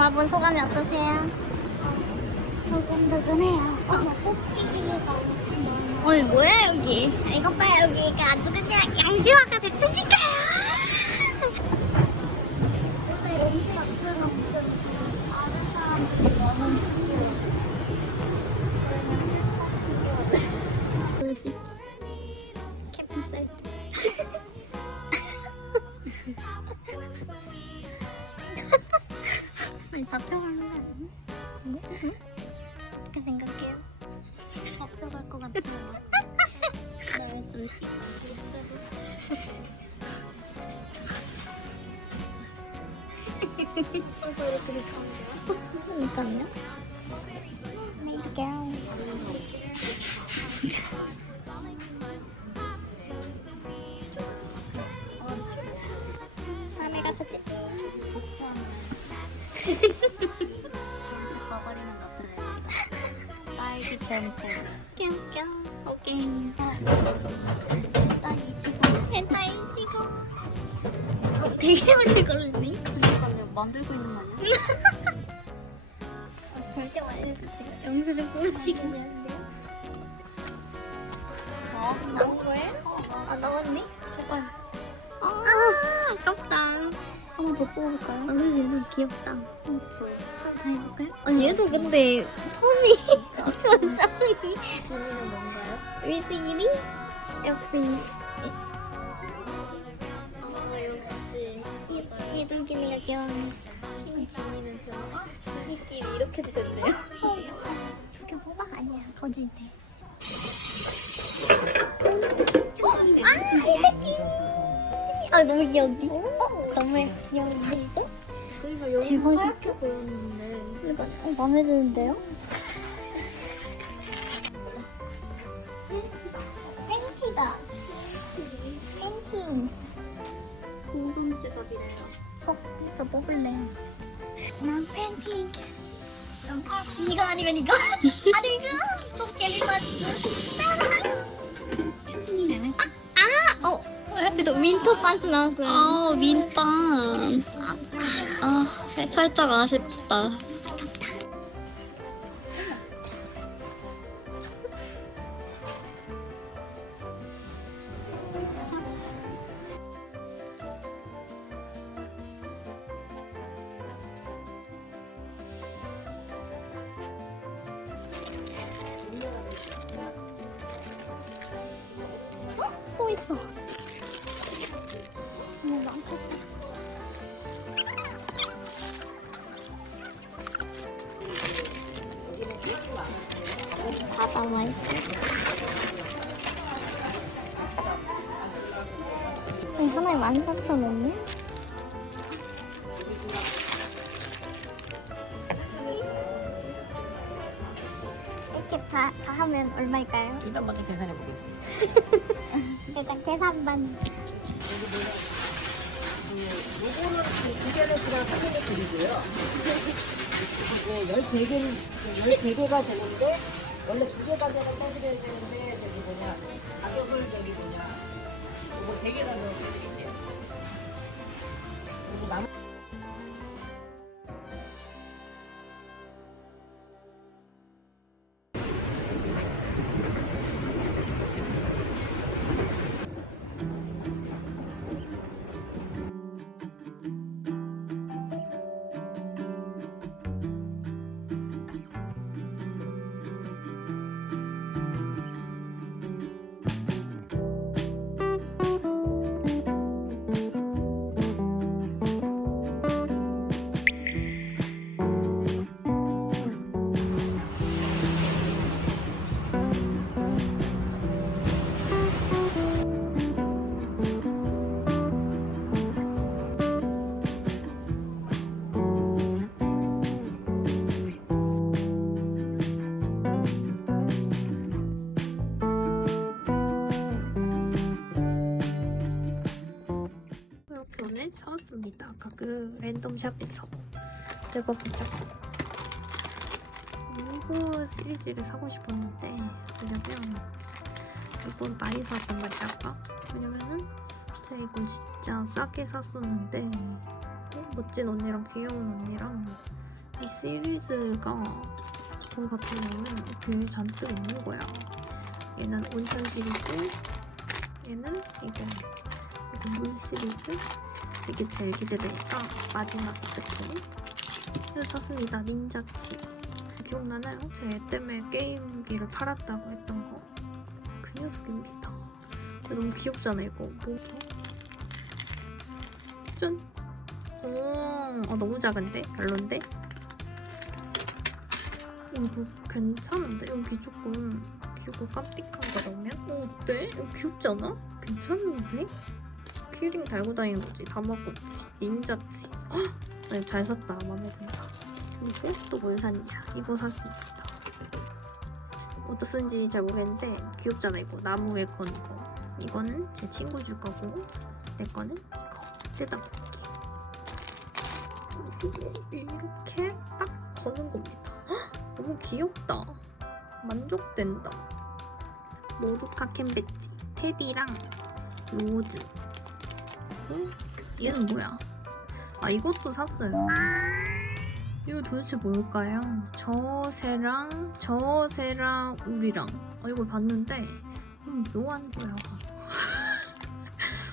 와본 소감이 어떠세요? 어, 나 뽑기기가 오늘 뭐야 여기? 이것 봐 여기 그 양지화가 박수가 무슨 아는 사람들이 너무 뭐지? 캡사이트. 아니 잡혀가는 거 아니야? 응? 응? 어떻게 생각해요? 잡혀갈 것 같아요. 네. 그래서 이렇게? 그러니까요. 다 어, 되게 오래 걸리네. 그러니까 만들고 있는 거 아니야? 영수증? 나왔어. 나온 거예요? 아, 나왔네? 제발. 아, 아깝다. 한번 더 뽑아볼까요? 아, 근데 얘는 귀엽다. 그렇죠. 다 해볼까요? 아니, 얘도 근데 폼이 완전히. 본인은 뭔가요? 위스이리? 역시. 이렇게 되던데요? 두 개 뽑아? 아니야, 거짓대. 아, 이 새끼! 아, 너무 귀여운데? 어? 너무 귀여운데, 이거? 그래서 여기 대박이다. 하얗게 보였는데 이거 어, 마음에 드는데요? 팬티다. 팬티. 공전 지갑이래요. 어, 저 뽑을래. 난 팬티. 이거 아니면 이거? 아니 이거 또 개미 맞지? 팬티는 아, 아, 어, 그래도 민터 반스 나왔어요. 아 민빵. 아 살짝 아쉽다. 하나에 14,000원이야? 이렇게 다, 다 하면 얼마일까요? 일단 먼저 계산해 보겠습니다. 일단 계산반 요거는 두 개를 그냥 한 개를 드리고요. 이게 13개, 13개가 되는데, 원래 두 개가 되는 떠드려야 되는데, 저기 뭐냐, 가격을 저기 뭐냐, 요거 세 개가 더 드릴게요. 뜯어보자. 이거 시리즈를 사고 싶었는데 왜냐면 이건 많이 샀단 말이야 아까. 왜냐면은 제가 이건 진짜 싸게 샀었는데 어, 멋진 언니랑 귀여운 언니랑 이 시리즈가 저 같은 경우는 글 잔뜩 있는 거야. 얘는 온천 시리즈, 얘는 이거 물 시리즈. 이게 제일 기대되니까 마지막 제품. 그래서 샀습니다. 닌자치. 기억나나요? 제애 때문에 게임기를 팔았다고 했던 거. 그 녀석입니다. 너무 귀엽잖아 이거. 뭐? 짠. 오, 어, 너무 작은데? 별론데? 어, 이거 괜찮은데? 여기 조금 귀엽고 깜찍한 거 넣으면? 어, 어때? 이거 귀엽지 않아? 괜찮은데? 키링 달고 다니는 거지. 다마고치, 닌자치. 헉! 네, 잘 샀다. 마음에 든다. 그리고 또 뭘 샀냐? 이거 샀습니다. 어디다 쓰는지 잘 모르겠는데 귀엽잖아 이거. 나무에 거는 거. 이거는 제 친구 줄 거고 내 거는 이거. 뜯어볼게. 이렇게 딱 거는 겁니다. 헉! 너무 귀엽다. 만족된다. 모두카 캔 배지, 테디랑 로즈. 어? 얘는 뭐야? 아 이것도 샀어요. 이거 도대체 뭘까요? 저새랑 저새랑 우리랑 아 이걸 봤는데 음, 묘한 거야.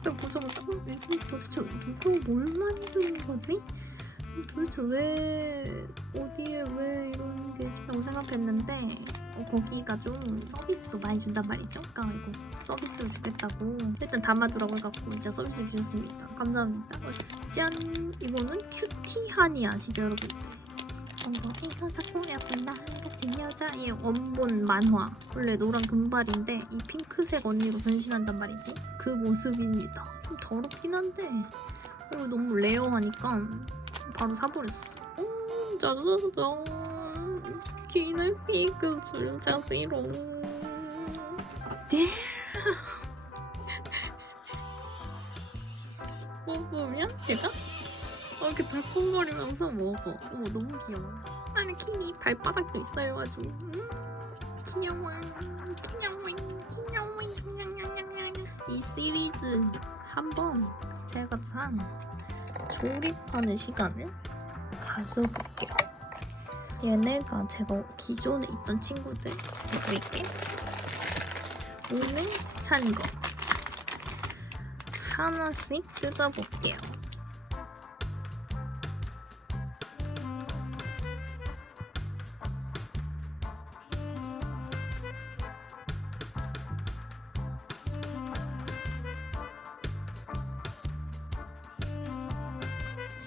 이거 보자마자 어, 이거 도대체 누가 뭘 만드는 거지? 어, 도대체 왜 어디에 왜 이런 게 라고 생각했는데 어, 거기가 좀 서비스도 많이 준단 말이죠. 그러니까 이거 서비스로 주겠다고 일단 담아두라고 해갖고 진짜 서비스 주셨습니다. 감사합니다. 어, 짠! 이거는 큐티 하니 아시죠 여러분? 뭔가 이거 작품이었습니다. 같은 여자의 원본 만화. 원래 노란 금발인데 이 핑크색 언니로 변신한단 말이지. 그 모습입니다. 좀 더럽긴 한데 이거 너무 레어하니까 바로 사버렸어. 음, 짜자자잔. 기내피그 줄자지롱. 네. 먹으면 되죠? 어, 이렇게 달콤거리면서 먹어. 어머, 너무 귀여워. 아니, 키니 발바닥도 있어요, 아주. 음, 귀여워. 귀여워. 귀여워. 이 시리즈 한번 제가 산 조립하는 시간을 가져볼게요. 얘네가 제가 기존에 있던 친구들 이렇게 오늘 산 거 하나씩 뜯어볼게요.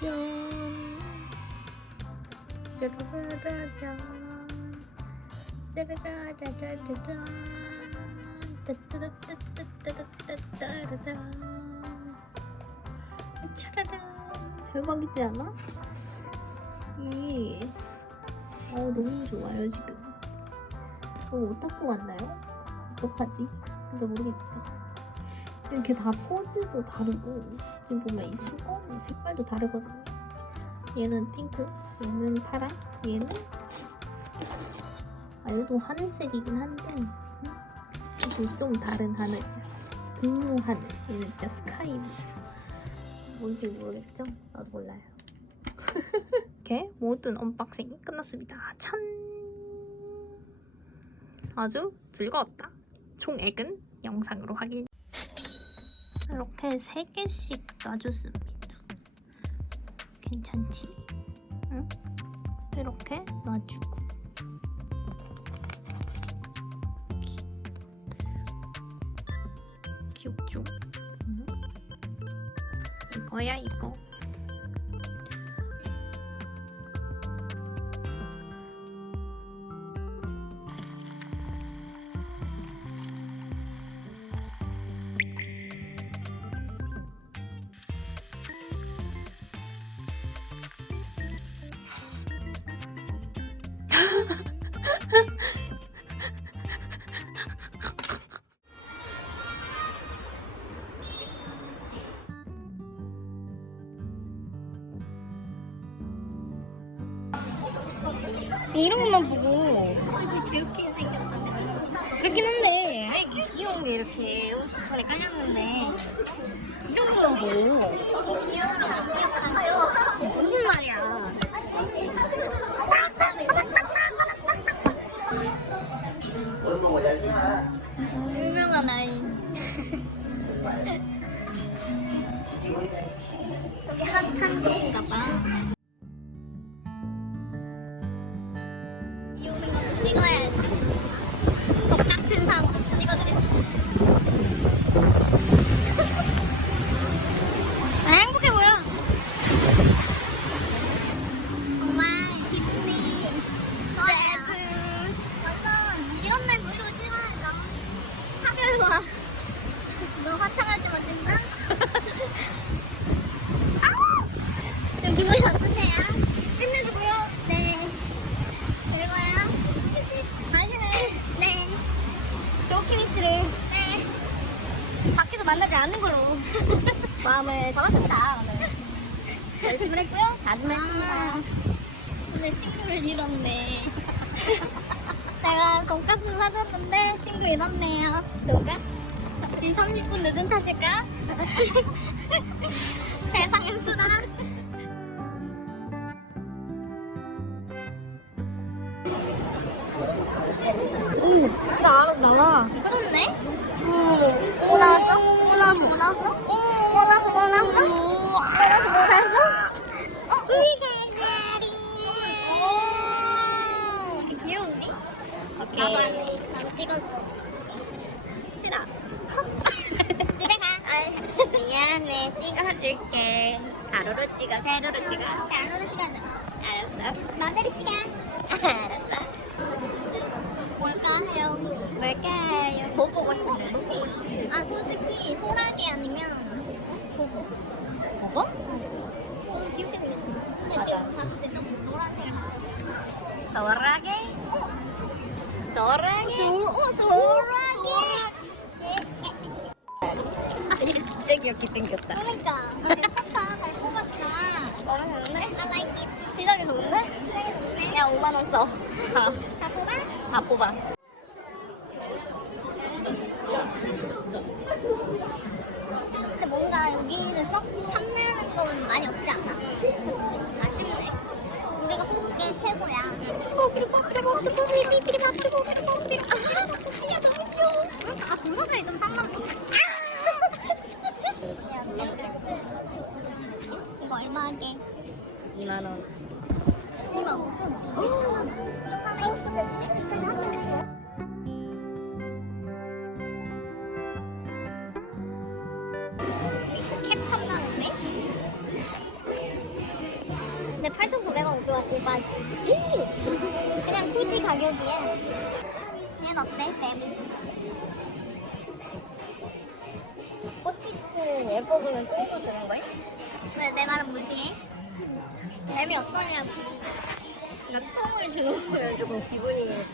짠. 대박이지 않아? 이, 어 너무 좋아요 지금. 어 오타쿠 같나요? 어떡하지? 근데 모르겠다. 이렇게 다 포즈도 다르고 지금 보면 이 수건 이 색깔도 다르거든요. 얘는 핑크, 얘는 파랑, 얘는 아 얘도 하늘색이긴 한데 음, 이거 좀 다른 하늘이야. 분무 하늘. 얘는 진짜 스카이입니다. 뭔지 모르겠죠? 나도 몰라요. 이렇게 모든 언박싱이 끝났습니다. 찬! 아주 즐거웠다. 총액은 영상으로 확인. 이렇게 3개씩 놔줬습니다. 괜찮지? 응? 이렇게 놔주고 귀- 귀엽죠? 응? 이거야 이거 깔렸는데 기분이 어떠세요? 끝내주고요. 네. 즐거워요? 당신은 네. 조키미스를 네. 밖에서 만나지 않는 걸로 마음을 잡았습니다. 오늘. 열심히 했고요. 다짐했습니다. 오늘 친구를 잃었네. 제가 돈가스 사줬는데 친구 잃었네요. 누가? 지금 30분 늦은 탓일까? 세상의 수다. 나왔어? 어, 우리가가리. 오, 귀여운데? 나도 안 돼. 나도 찍어줘. 싫어. 집에 가. 미안해. 찍어줄게. 가로로 찍어, 세로로 찍어. 가로로 찍어줘. 알았어. 맘대로 찍어. 알았어. 뭘까요? 뭘까요? 뭐 보고 싶은데? 뭐? 아 솔직히 소라게 아니면 보고. 보고? 어, 귀엽게 생겼지? 근데 맞아. 지금 봤을 때 노란색을. 소라게? 소라게? 소, 어, 소라게. 아, 진짜 귀엽게 생겼다. 그러니까. 괜찮다. 잘 뽑았다. 마음에 드는데? I like it. 시작이 좋은데? 되게 좋네. 야, 5만원 써. 다, 다 뽑아? 다 뽑아. 2만 원. 2만 5천 원. 오, 하네. 캡 탐나는데? 근데 8,900원 오바지. 그냥 굳이 가격이야. 얘는 어때? 베비. 포치츠 얘 뽑으면 통도 주는 거야? 왜 내 말은 무시해? 뱀이 어떠냐고. 나 통을 주는 거야. 조금 기분이.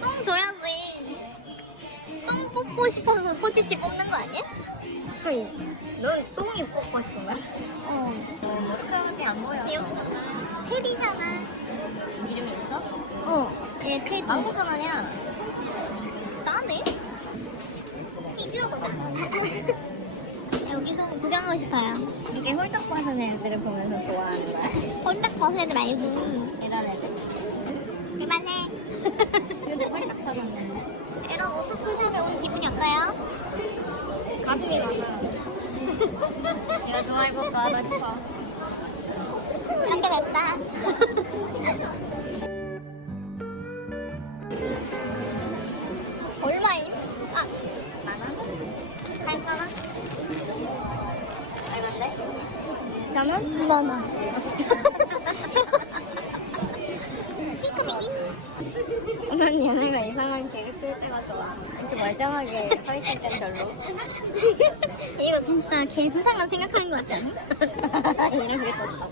똥 줘야지. 똥 뽑고 싶어서 포치치 뽑는 거 아니야? 그럼 넌 똥이 뽑고 싶은 거야? 어. 어, 머리카락이 안 보여. 귀엽잖아. 테디잖아. 이름이 있어? 어. 얘 테디. 15,000원이야. 싸네? 이들어보자. 여기 좀 구경하고 싶어요. 이렇게 홀딱 벗은 애들을 보면서 좋아하는 거야. 홀딱 벗은 애들 말고. 이런 애들. 그만해. 근데 홀딱 벗었는데. 이런 오토쿠샵에 온 기분이 어때요? 가슴이 많아. 네가 좋아해볼까 하다 싶어. 이렇게 됐다. 2,000원? 2만원. 피크닉? 난 얘네가 이상한 계획 쓸 때가 좋아. 이렇게 멀쩡하게 서 있을 땐 별로. 이거 진짜 개 수상한 생각하는 거 같지 않아? 이런 게 좋다.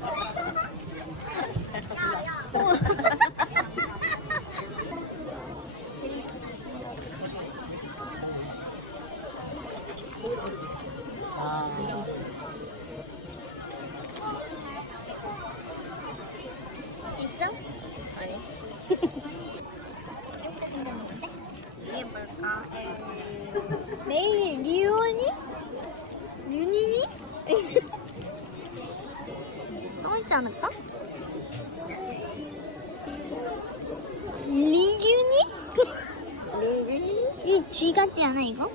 같지 않아 이거?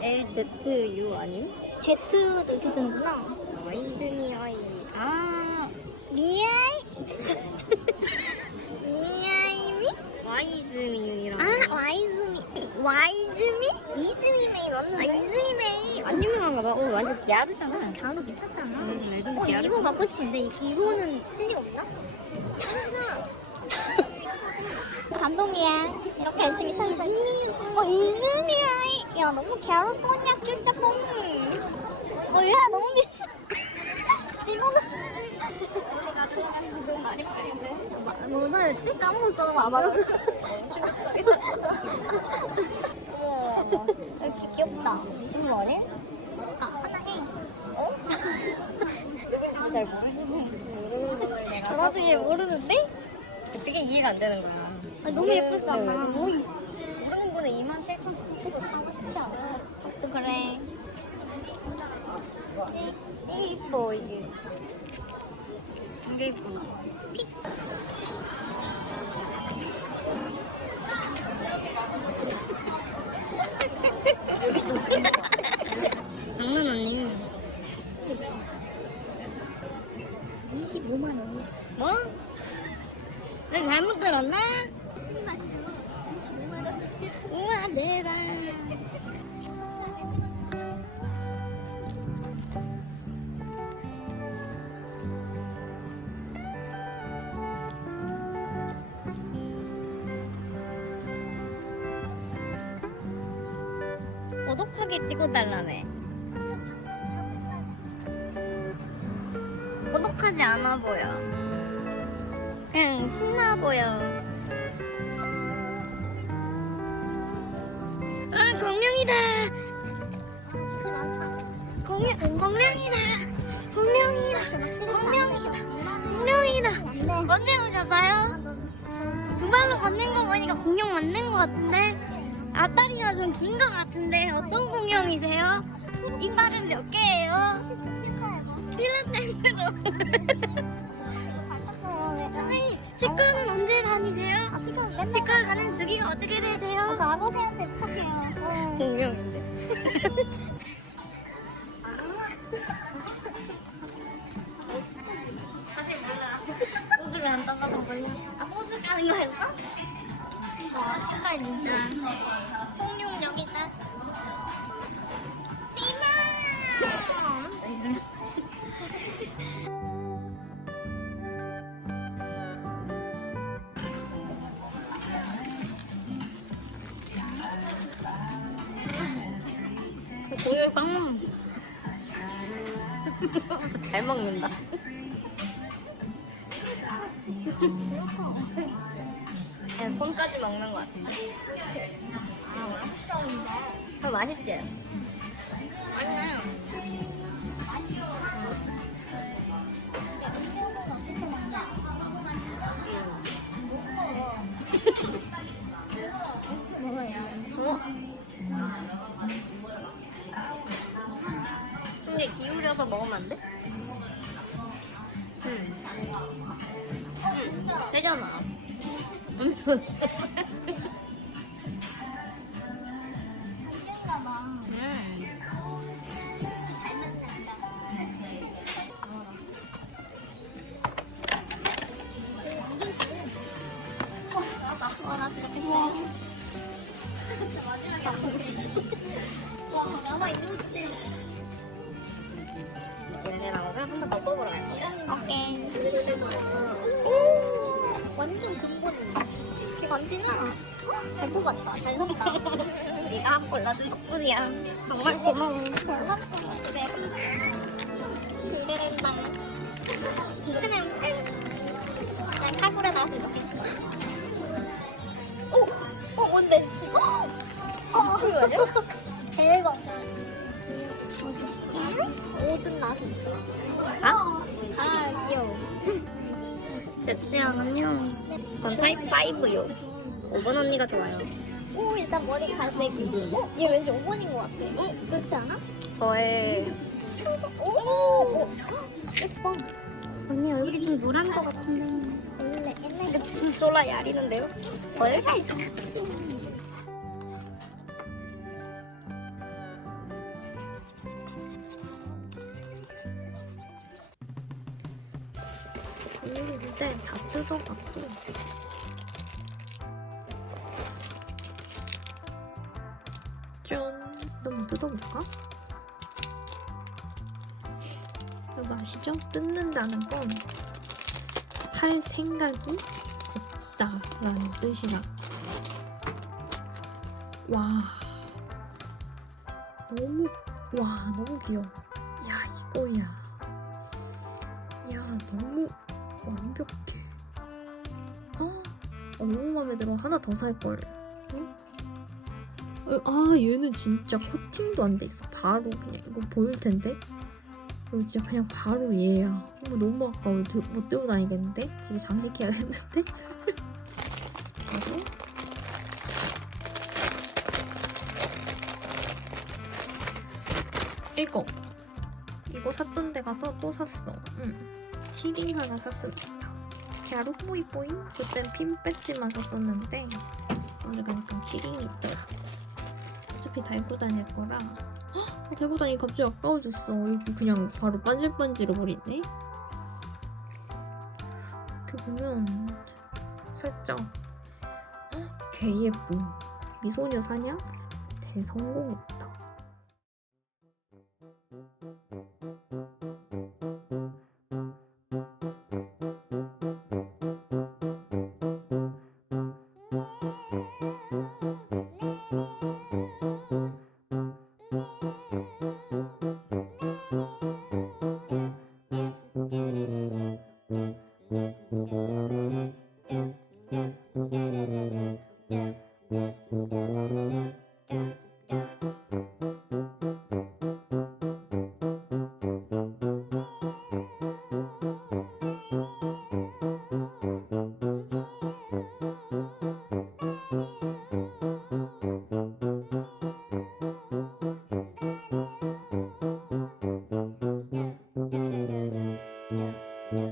LZU 아님? Z도 이렇게 쓰는구나. 와이즈니 아이. 아, 미아이 미아이미? 와이즈미랑. 아 와이즈미 와이즈미? 이즈미 메이 맞는데? 아 이즈미 메이 안 유명한가 봐. 오, 완전 기아루잖아. 단어 미쳤잖아. 레전드 어. 이거 갖고 싶은데 이- 이거는 스탠딩 없나? 찾아. 감동이야. 이렇게 열심히 살다 어 이즈미아이. 야 너무 갸루 뻔냐 진짜 뻔. 어야 너무 귀. 지금 뭐라였지? 까먹었어. 봐봐. 이렇게 귀엽다. 지금 뭐니? 아, 하나 해. 어? 잘 모르시는 모르는 분을 내가 저 나중에 모르는데? 그게 이해가 안 되는 거야. 아, 너무 예쁘잖아. 너무 모르는 분은 2만 7천 원 사고 싶지 않아. 또 그래. 이게 이뻐 이게. 이게 이쁘 장난 아니. 25만 원. 뭐? 내가 잘못 들었나? 우와 대박. 오독하게 찍어달라며. 오독하지 않아 보여. 신나 보여. 아, 공룡이다. 공룡, 공룡이다. 공룡이다. 공룡이다. 공룡이다. 언제 오셨어요? 두 발로 걷는 거 보니까 공룡 맞는 것 같은데? 앞다리가 좀긴것 같은데 어떤 공룡이세요? 이빨은 몇 개예요? 필라테스로. 선생님, 치과는 언제 다니세요? 아, 지금 맨날 치과 가는 주기가 어떻게 되세요? 아버지한테 부탁해요. 공룡인데. 사실 몰라. 소주를 안 따서 걸려. 아, 소주 까는 거였어? 아, 색깔 진짜. 잘 먹는다. 그냥 손까지 먹는 것 같아. 아, 맛있지? 맛있어 四 어, 뭔데? 어, 친구 아니야? 대박. 오든 나서. 아? 아, 귀여워. 제 취향은요. 전 타입 5요. 5번 언니가 좋아요. 오, 일단 머리 갈색이. 어? 얘 왠지 5번인 것 같아. 어? 그렇지 않아? 저의 오! 예뻐. 언니 얼굴이 좀 노란 것 같은데. 원래 옛날에 좀 졸라 야리는데요? 덜 살짝. 다 뜯어갖고 짠! 너무 뜯어볼까? 아시죠? 뜯는다는 건할 생각이 없다라는 뜻이라. 와, 너무 와 너무 귀여워. 야 이거야. 야 마음에 들어. 하나 더 살 걸. 응? 어, 아 얘는 진짜 코팅도 안 돼 있어. 바로 그냥 이거 보일 텐데. 이거 진짜 그냥 바로 얘야. 이거 너무 아까워. 들- 못 들고 다니겠는데? 집에 장식해야겠는데? 이거 이거 샀던 데 가서 또 샀어. 응. 키링 하나 샀습니다. 갸루 뿌이뿌이 그땐 핀 배지만 샀었는데 오늘 가니까 키링이 있더라. 어차피 달고 다닐 거라 헉, 들고 다니기 갑자기 아까워졌어. 여기 그냥 바로 반질반질해 버리네. 이렇게 보면 살짝 헉, 개 예쁨. 미소녀 사냥 대성공 Yeah.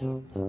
Mm-hmm.